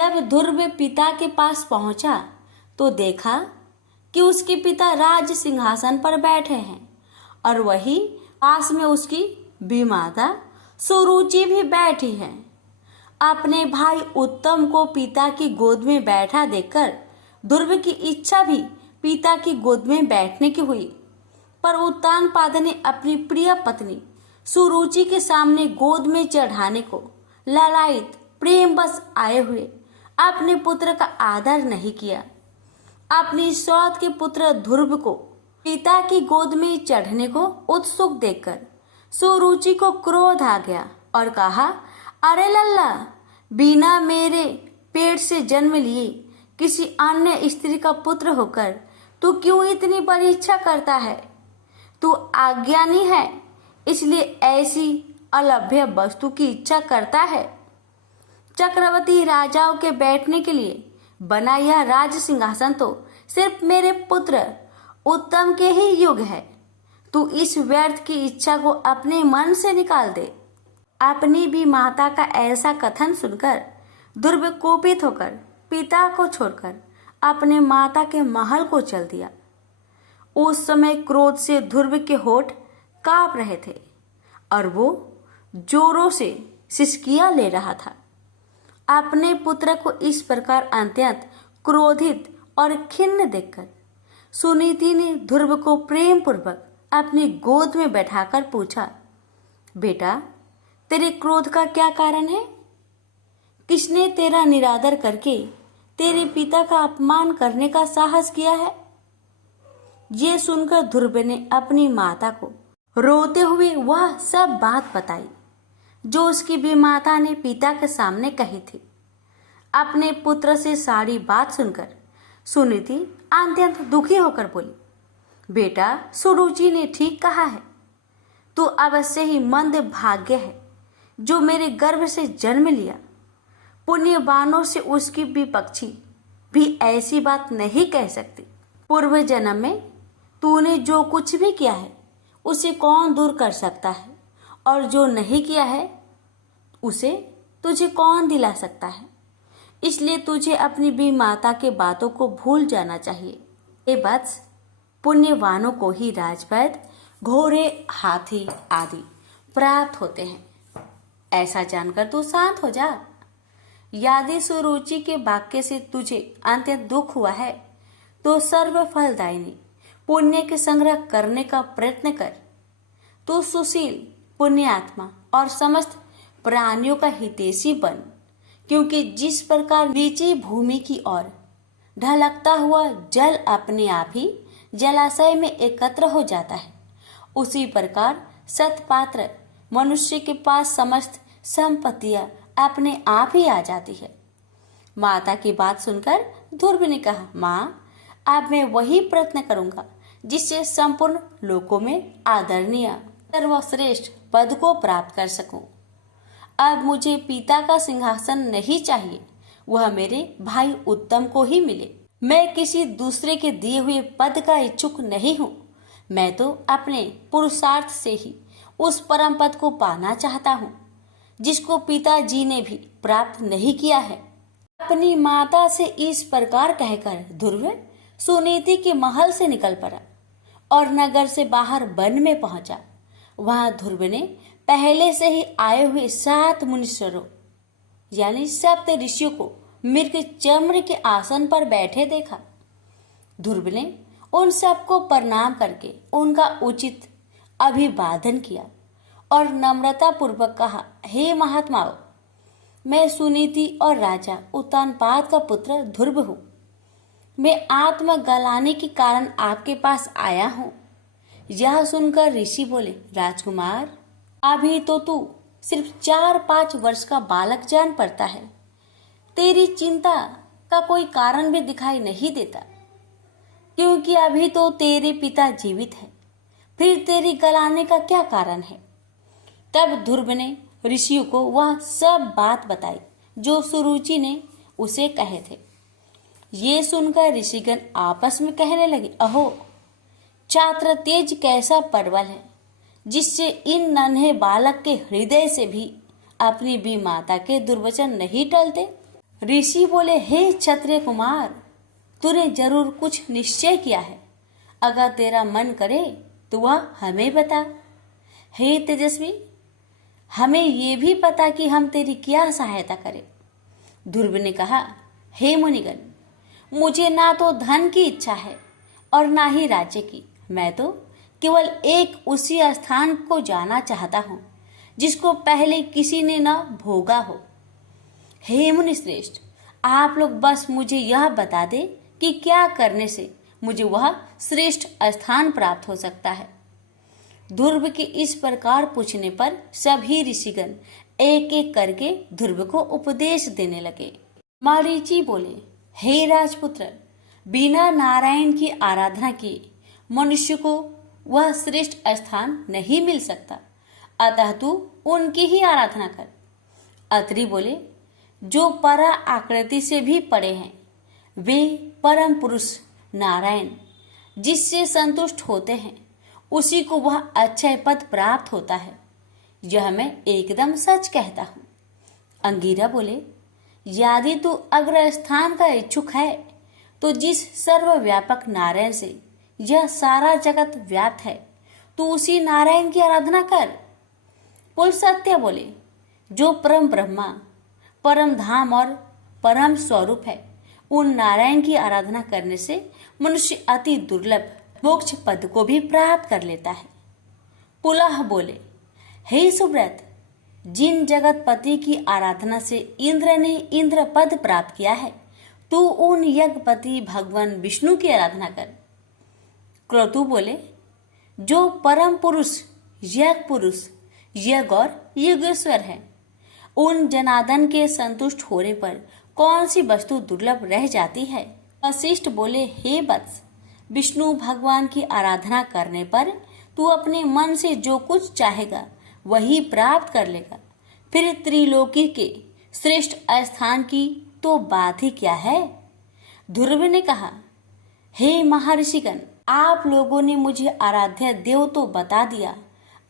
जब ध्रुव पिता के पास पहुंचा तो देखा कि उसके पिता राज सिंहासन पर बैठे हैं और वही पास में उसकी बीमाता सुरुचि भी बैठी है। अपने भाई उत्तम को पिता की गोद में बैठा देखकर ध्रुव की इच्छा भी पिता की गोद में बैठने की हुई, पर उत्तानपाद ने अपनी प्रिय पत्नी सुरुचि के सामने गोद में चढ़ाने को लालायित प्रेम बस आए हुए अपने पुत्र का आदर नहीं किया। अपनी सौत के पुत्र ध्रुव को पिता की गोद में चढ़ने को उत्सुक देखकर सुरुचि को क्रोध आ गया और कहा, अरे लल्ला, बिना मेरे पेट से जन्म लिए किसी अन्य स्त्री का पुत्र होकर तू क्यों इतनी बड़ी इच्छा करता है? तू अज्ञानी है इसलिए ऐसी अलभ्य वस्तु की इच्छा करता है। चक्रवर्ती राजाओं के बैठने के लिए बना यह राज सिंहासन तो सिर्फ मेरे पुत्र उत्तम के ही युग है। तू इस व्यर्थ की इच्छा को अपने मन से निकाल दे। अपनी भी माता का ऐसा कथन सुनकर ध्रुव कोपित होकर पिता को छोड़कर अपने माता के महल को चल दिया। उस समय क्रोध से ध्रुव के होठ कांप रहे थे और वो जोरों से सिसकियां ले रहा था। अपने पुत्र को इस प्रकार अत्यंत क्रोधित और खिन्न देखकर सुनीति ने ध्रुव को प्रेम पूर्वक अपनी गोद में बैठाकर पूछा, बेटा, तेरे क्रोध का क्या कारण है? किसने तेरा निरादर करके तेरे पिता का अपमान करने का साहस किया है? ये सुनकर ध्रुव ने अपनी माता को रोते हुए वह सब बात बताई जो उसकी बीमाता ने पिता के सामने कही थी। अपने पुत्र से सारी बात सुनकर सुनीति अत्यंत दुखी होकर बोली, बेटा, सुरुचि ने ठीक कहा है। तू अवश्य ही मंद भाग्य है जो मेरे गर्भ से जन्म लिया। पुण्यवानों से उसकी विपक्षी भी ऐसी बात नहीं कह सकती। पूर्व जन्म में तूने जो कुछ भी किया है उसे कौन दूर कर सकता है, और जो नहीं किया है उसे तुझे कौन दिला सकता है। इसलिए तुझे अपनी भी माता के बातों को भूल जाना चाहिए। ये वत्स, पुण्यवानों को ही राजवैद्य, घोड़े, हाथी आदि प्राप्त होते हैं। ऐसा जानकर तू शांत हो जा। यदि सुरुचि के वाक्य से तुझे अत्यंत दुख हुआ है तो सर्व फलदायिनी पुण्य के संग्रह करने का प्रयत्न कर। तू सुशील, पुण्यात्मा और समस्त प्राणियों का हितैषी बन, क्योंकि जिस प्रकार नीची भूमि की ओर ढलकता हुआ जल अपने आप ही जलाशय में एकत्र हो जाता है, उसी प्रकार सत्पात्र मनुष्य के पास समस्त संपत्तियां अपने आप ही आ जाती है। माता की बात सुनकर ध्रुव ने कहा, माँ, अब मैं वही प्रयत्न करूंगा जिससे संपूर्ण लोकों में आदरणीय सर्वश्रेष्ठ पद को प्राप्त कर सकूं। अब मुझे पिता का सिंहासन नहीं चाहिए, वह मेरे भाई उत्तम को ही मिले। मैं किसी दूसरे के दिए हुए पद का इच्छुक नहीं हूँ। मैं तो अपने पुरुषार्थ से ही उस परम पद को पाना चाहता हूँ जिसको पिताजी ने भी प्राप्त नहीं किया है। अपनी माता से इस प्रकार कहकर ध्रुव सुनीति के महल से निकल पड़ा और नगर से बाहर वन में पहुंचा। वहां ध्रुव ने पहले से ही आए हुए 7 मुनीश्वरों यानी 7 ऋषियों को मृग चम्र के आसन पर बैठे देखा। ध्रुव ने उन सबको प्रणाम करके उनका उचित अभिवादन किया और नम्रता पूर्वक कहा, हे महात्माओं, मैं सुनीति और राजा उत्तानपाद का पुत्र ध्रुव हूँ। मैं आत्मा गलाने के कारण आपके पास आया हूँ। यह सुनकर ऋषि बोले, राजकुमार, अभी तो तू सिर्फ 4-5 वर्ष का बालक जान पड़ता है। तेरी चिंता का कोई कारण भी दिखाई नहीं देता, क्योंकि अभी तो तेरे पिता जीवित है। फिर तेरी गलाने का क्या कारण है? तब ध्रुव ने ऋषियों को वह सब बात बताई जो सुरुचि ने उसे कहे थे। ये सुनकर ऋषिगण आपस में कहने लगे, अहो, छात्र तेज कैसा परवल है जिससे इन नन्हे बालक के हृदय से भी अपनी भी माता के दुर्वचन नहीं टलते। ऋषि बोले, हे क्षत्रिय कुमार, तूने जरूर कुछ निश्चय किया है। अगर तेरा मन करे तो वह हमें बता। हे तेजस्वी, हमें ये भी पता कि हम तेरी क्या सहायता करें। ध्रुव ने कहा, हे मुनिगण, मुझे ना तो धन की इच्छा है और ना ही राज्य की। मैं तो केवल एक उसी स्थान को जाना चाहता हूँ जिसको पहले किसी ने न भोगा हो। हे मुनि श्रेष्ठ, आप लोग बस मुझे यह बता दे कि क्या करने से मुझे वह श्रेष्ठ स्थान प्राप्त हो सकता है। ध्रुव के इस प्रकार पूछने पर सभी ऋषिगण एक एक करके ध्रुव को उपदेश देने लगे। मरीचि बोले, हे राजपुत्र, बिना नारायण की आराधना किए मनुष्य को वह श्रेष्ठ स्थान नहीं मिल सकता, अतः तू उनकी ही आराधना कर। अत्रि बोले, जो परा आकृति से भी पड़े हैं वे परम पुरुष नारायण जिससे संतुष्ट होते हैं उसी को वह अक्षय पद प्राप्त होता है। यह मैं एकदम सच कहता हूँ। अंगिरा बोले, यदि तू अग्र स्थान का इच्छुक है तो जिस सर्वव्यापक नारायण से यह सारा जगत व्याप्त है तू उसी नारायण की आराधना कर। पुलस्त्य बोले, जो परम ब्रह्मा, परम धाम और परम स्वरूप है, उन नारायण की आराधना करने से मनुष्य अति दुर्लभ मोक्ष पद को भी प्राप्त कर लेता है। पुलह बोले, हे सुव्रत, जिन जगतपति की आराधना से इंद्र ने इंद्र पद प्राप्त किया है, तू उन यज्ञपति भगवान विष्णु की आराधना कर। क्रतु बोले, जो परम पुरुष, यज्ञ पुरुष, यज्ञ और युगेश्वर है, उन जनार्दन के संतुष्ट होने पर कौन सी वस्तु दुर्लभ रह जाती है। वशिष्ठ बोले, हे वत्स, विष्णु भगवान की आराधना करने पर तू अपने मन से जो कुछ चाहेगा वही प्राप्त कर लेगा। फिर त्रिलोकी के श्रेष्ठ स्थान की तो बात ही क्या है। ध्रुव ने कहा, हे महर्षिगण, आप लोगों ने मुझे आराध्य देव तो बता दिया,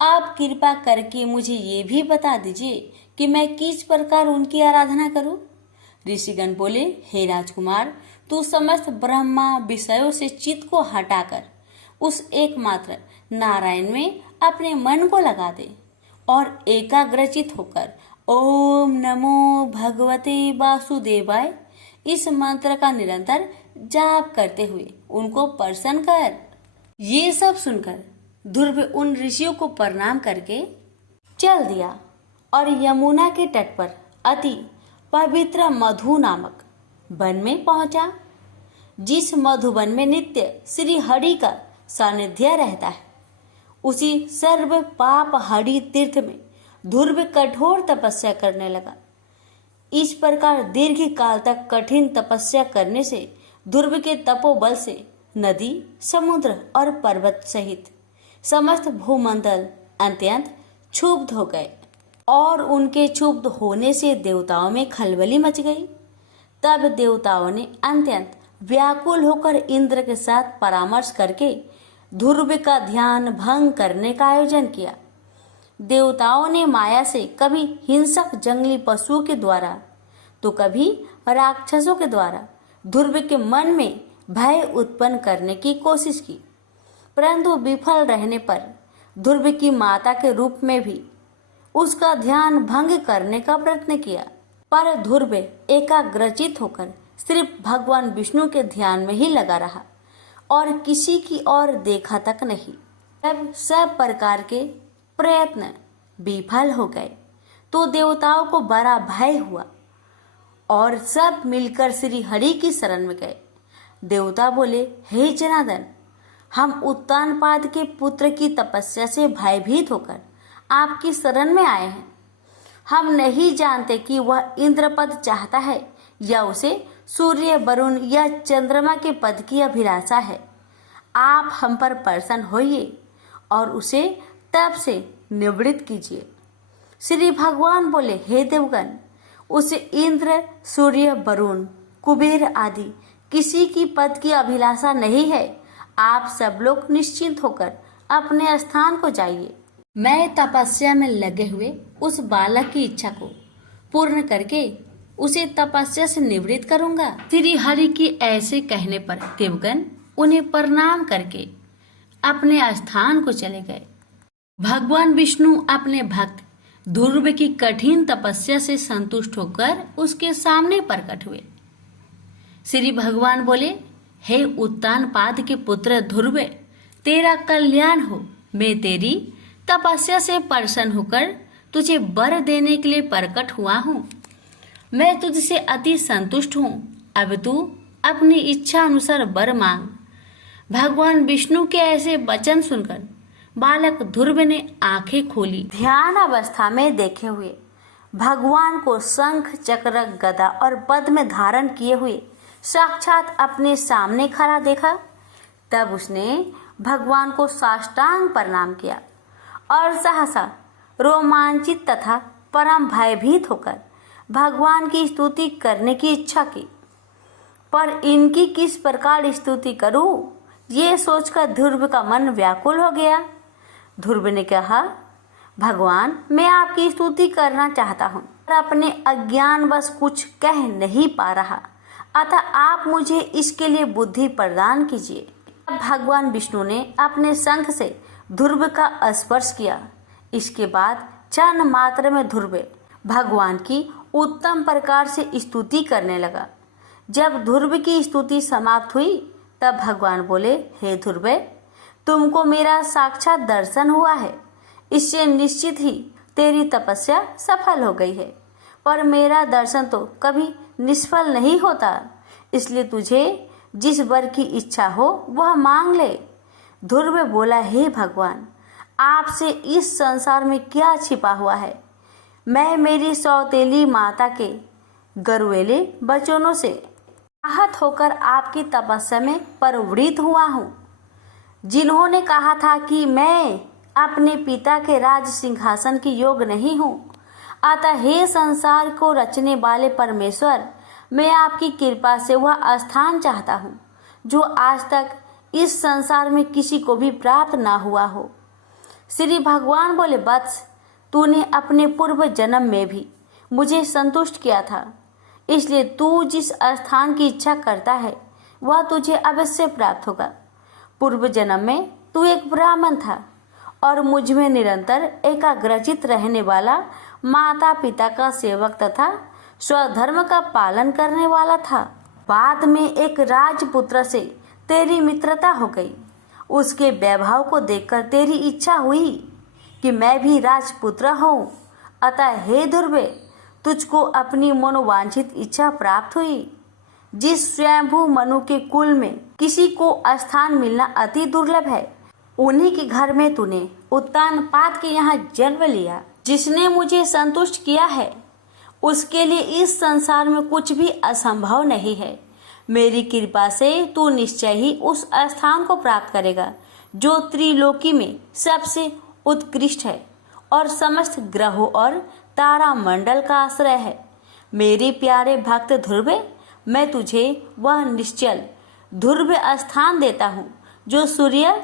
आप कृपा करके मुझे ये भी बता दीजिए कि मैं किस प्रकार उनकी आराधना करूं। ऋषिगण बोले, हे राजकुमार, तू समस्त ब्रह्मा विषयों से चित्त को हटाकर उस एकमात्र नारायण में अपने मन को लगा दे और एकाग्रचित होकर ओम नमो भगवते वासुदेवाय इस मंत्र का निरंतर जाप करते हुए उनको प्रसन्न कर। ये सब सुनकर ध्रुव उन ऋषियों को प्रणाम करके चल दिया और यमुना के तट पर अति पवित्र मधु नामक वन में पहुंचा, जिस मधुवन में नित्य श्री हरि का सानिध्य रहता है। उसी सर्व पाप हरि तीर्थ में ध्रुव कठोर तपस्या करने लगा। इस प्रकार दीर्घ काल तक कठिन तपस्या करने से ध्रुव के तपोबल से नदी, समुद्र और पर्वत सहित समस्त भूमंडल अत्यंत क्षुब्ध हो गए और उनके क्षुब्ध होने से देवताओं में खलबली मच गई। तब देवताओं ने अत्यंत व्याकुल होकर इंद्र के साथ परामर्श करके ध्रुव का ध्यान भंग करने का आयोजन किया। देवताओं ने माया से कभी हिंसक जंगली पशुओं के द्वारा तो कभी राक्षसों के द्वारा ध्रुव के मन में भय उत्पन्न करने की कोशिश की, परंतु विफल रहने पर ध्रुव की माता के रूप में भी उसका ध्यान भंग करने का प्रयत्न किया, पर ध्रुव एकाग्रचित होकर सिर्फ भगवान विष्णु के ध्यान में ही लगा रहा और किसी की ओर देखा तक नहीं। जब सब प्रकार के प्रयत्न विफल हो गए तो देवताओं को बड़ा भय हुआ और सब मिलकर श्री हरि की शरण में गए। देवता बोले, हे जनार्दन, हम उत्तानपाद के पुत्र की तपस्या से भयभीत होकर आपकी शरण में आए हैं। हम नहीं जानते कि वह इंद्रपद चाहता है या उसे सूर्य, वरुण या चंद्रमा के पद की अभिलाषा है। आप हम पर प्रसन्न होइए और उसे तप से निवृत्त कीजिए। श्री भगवान बोले, हे देवगण, उसे इंद्र, सूर्य, वरुण, कुबेर आदि किसी की पद की अभिलाषा नहीं है। आप सब लोग निश्चिंत होकर अपने स्थान को जाइए। मैं तपस्या में लगे हुए उस बालक की इच्छा को पूर्ण करके उसे तपस्या से निवृत्त करूंगा। श्री हरि की ऐसे कहने पर देवगण उन्हें प्रणाम करके अपने स्थान को चले गए। भगवान विष्णु अपने भक्त ध्रुव की कठिन तपस्या से संतुष्ट होकर उसके सामने प्रकट हुए। श्री भगवान बोले, हे उत्तानपाद के पुत्र ध्रुव, तेरा कल्याण हो। मैं तेरी तपस्या से प्रसन्न होकर तुझे वर देने के लिए प्रकट हुआ हूँ। मैं तुझसे अति संतुष्ट हूँ। अब तू अपनी इच्छा अनुसार वर मांग। भगवान विष्णु के ऐसे वचन सुनकर बालक ध्रुव ने आंखें खोली। ध्यान अवस्था में देखे हुए भगवान को शंख, चक्र, गदा और पद्म धारण किए हुए साक्षात अपने सामने खड़ा देखा। तब उसने भगवान को साष्टांग प्रणाम किया और सहसा रोमांचित तथा परम भयभीत होकर भगवान की स्तुति करने की इच्छा की। पर इनकी किस प्रकार स्तुति करूं, ये सोचकर ध्रुव का मन व्याकुल हो गया। ध्रुव ने कहा, भगवान, मैं आपकी स्तुति करना चाहता हूँ पर अपने अज्ञानवश कुछ कह नहीं पा रहा, अतः आप मुझे इसके लिए बुद्धि प्रदान कीजिए। भगवान विष्णु ने अपने शंख से ध्रुव का स्पर्श किया। इसके बाद क्षण मात्र में ध्रुव भगवान की उत्तम प्रकार से स्तुति करने लगा। जब ध्रुव की स्तुति समाप्त हुई तब भगवान बोले, हे ध्रुव, तुमको मेरा साक्षात दर्शन हुआ है। इससे निश्चित ही तेरी तपस्या सफल हो गई है, पर मेरा दर्शन तो कभी निष्फल नहीं होता, इसलिए तुझे जिस वर की इच्छा हो वह मांग ले। ध्रुव बोला, हे भगवान, आपसे इस संसार में क्या छिपा हुआ है। मैं मेरी सौतेली माता के गरुएले बचनों से आहत होकर आपकी तपस्या में प्रवृत्त हुआ हूँ। जिन्होंने कहा था कि मैं अपने पिता के राज सिंहासन की योग्य नहीं हूँ, अतः हे संसार को रचने वाले परमेश्वर, मैं आपकी कृपा से वह स्थान चाहता हूँ जो आज तक इस संसार में किसी को भी प्राप्त ना हुआ हो। श्री भगवान बोले, वत्स, तूने अपने पूर्व जन्म में भी मुझे संतुष्ट किया था, इसलिए तू जिस स्थान की इच्छा करता है वह तुझे अवश्य प्राप्त होगा। पूर्व जन्म में तू एक ब्राह्मण था और मुझ में निरंतर एकाग्रचित रहने वाला माता पिता का सेवक तथा स्वधर्म का पालन करने वाला था। बाद में एक राजपुत्र से तेरी मित्रता हो गई। उसके वैभव को देखकर तेरी इच्छा हुई कि मैं भी राजपुत्र हूँ, अतः हे ध्रुवे, तुझको अपनी मनोवांछित इच्छा प्राप्त हुई। जिस स्वयंभू मनु के कुल में किसी को स्थान मिलना अति दुर्लभ है, उन्हीं के घर में तूने उत्तानपाद के यहाँ जन्म लिया। जिसने मुझे संतुष्ट किया है उसके लिए इस संसार में कुछ भी असंभव नहीं है। मेरी कृपा से तू निश्चय ही उस स्थान को प्राप्त करेगा जो त्रिलोकी में सबसे उत्कृष्ट है और समस्त ग्रहों और तारा मंडल का आश्रय है। मेरे प्यारे भक्त ध्रुवे, मैं तुझे वह निश्चल ध्रुव स्थान देता हूँ जो सूर्य,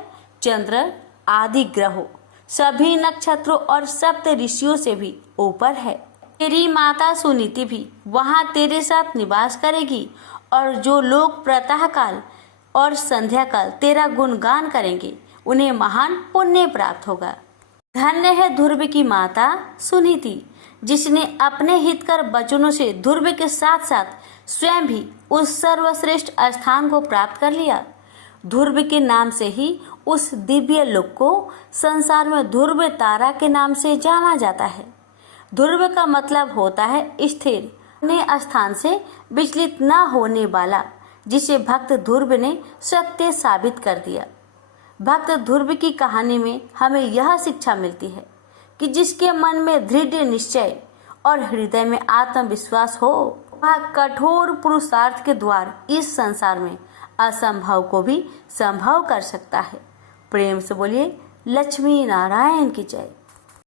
चंद्र आदि ग्रहों, सभी नक्षत्रों और सप्त ऋषियों से भी ऊपर है। तेरी माता सुनीति भी वहाँ तेरे साथ निवास करेगी और जो लोग प्रातः काल और संध्या काल तेरा गुणगान करेंगे उन्हें महान पुण्य प्राप्त होगा। धन्य है ध्रुव की माता सुनीति, जिसने अपने हितकर वचनों से ध्रुव के साथ साथ स्वयं भी उस सर्वश्रेष्ठ स्थान को प्राप्त कर लिया। ध्रुव के नाम से ही उस दिव्य लोक को संसार में ध्रुव तारा के नाम से जाना जाता है। ध्रुव का मतलब होता है स्थिर, अपने स्थान से विचलित न होने वाला, जिसे भक्त ध्रुव ने सत्य साबित कर दिया। भक्त ध्रुव की कहानी में हमें यह शिक्षा मिलती है कि जिसके मन में दृढ़ निश्चय और हृदय में आत्मविश्वास हो, वह कठोर पुरुषार्थ के द्वार इस संसार में असंभव को भी संभव कर सकता है। प्रेम से बोलिए लक्ष्मी नारायण की जय।